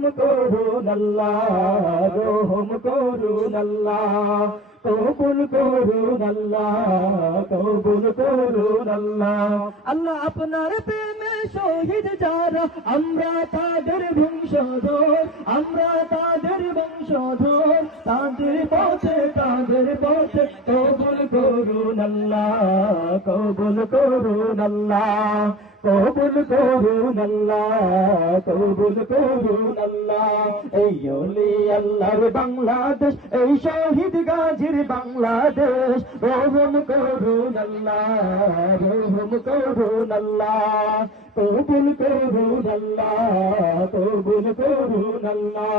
রহম করুন আল্লাহ, রহম করুন আল্লাহ, কবুল করুন আল্লাহ, কবুল করুন আল্লাহ। আল্লাহ আপনার প্রেমে শহীদ যারা, আমরা তাদের বংশধর, আমরা তাদের বংশধর, তাদের পথে কবুল করুন আল্লাহ, কবুল করুন আল্লাহ, কবুল করুন আল্লাহ, কবুল করুন আল্লাহ। এই ওলি আল্লাহর বাংলাদেশ, এই শহীদ গাজীর বাংলাদেশ, রহম করুন আল্লাহ, রহম করুন আল্লাহ, কবুল করুন আল্লাহ, কবুল করুন আল্লাহ।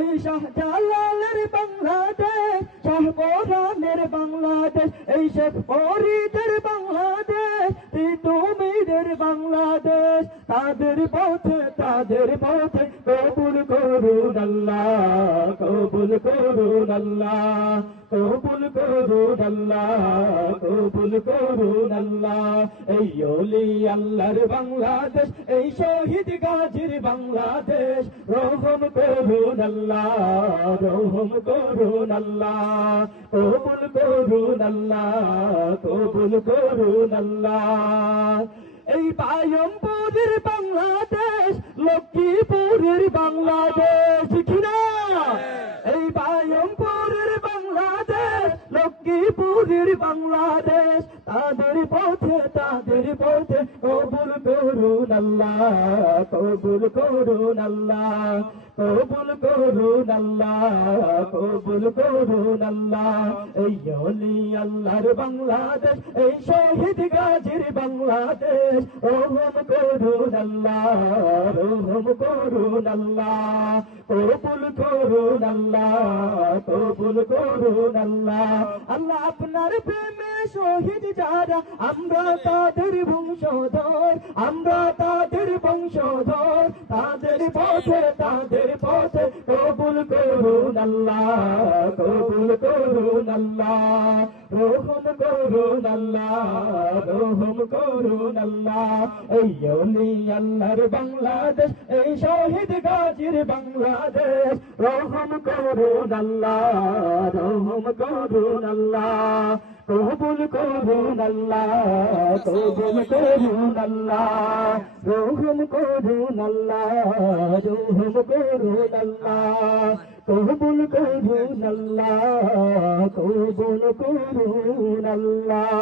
এই শাহজালালের বাংলাদেশ, শাহপরানের বাংলাদেশ, এই শেখ ফরিদের বাংলাদেশ, তিতুমিরের বাংলাদেশ, তাদের পথে কবুল করুন আল্লাহ, কবুল করুন আল্লাহ, কবুল করুন আল্লাহ, কবুল করুন আল্লাহ। এই ওলি আল্লাহর বাংলাদেশ, এই শহীদ গাজীর বাংলাদেশ, রহম করুন আল্লাহ, রহম করুন আল্লাহ, কবুল করুন আল্লাহ, কবুল করুন আল্লাহ। এই পায়মপুরের বাংলাদেশ, লক্ষ্মীপুরের বাংলাদেশ, কিনা এই পায়মপুরের বাংলাদেশ, লক্ষ্মীপুরের বাংলাদেশ, তাদের পথে কবুল করুন আল্লাহ, কবুল করুন আল্লাহ, কবুল করুন আল্লাহ, কবুল করুন আল্লাহ। এই ওলি আল্লাহর বাংলাদেশ, এই শহীদ গাজীর বাংলাদেশ, রহম করুন আল্লাহ, রহম করুন আল্লাহ, কবুল করুন আল্লাহ, কবুল করুন আল্লাহ। আল্লাহ আপনার প্রেমে শহীদ যারা, আমরা তাদের বংশধর, আমরা তাদের বংশধর, তাদের পথে কবুল করুন আল্লাহ, কবুল করুন আল্লাহ, রহম করুন আল্লাহ, রহম করুন আল্লাহ। এই ওলি আল্লাহর বাংলাদেশ, এই শহীদ গাজীর বাংলাদেশ, রহম করুন আল্লাহ, রহম করুন আল্লাহ, কবুল করুন আল্লাহ, কবুল করুন আল্লাহ, রহম করুন আল্লাহ, রহম করুন আল্লাহ, কবুল করুন আল্লাহ, কবুল করুন আল্লাহ।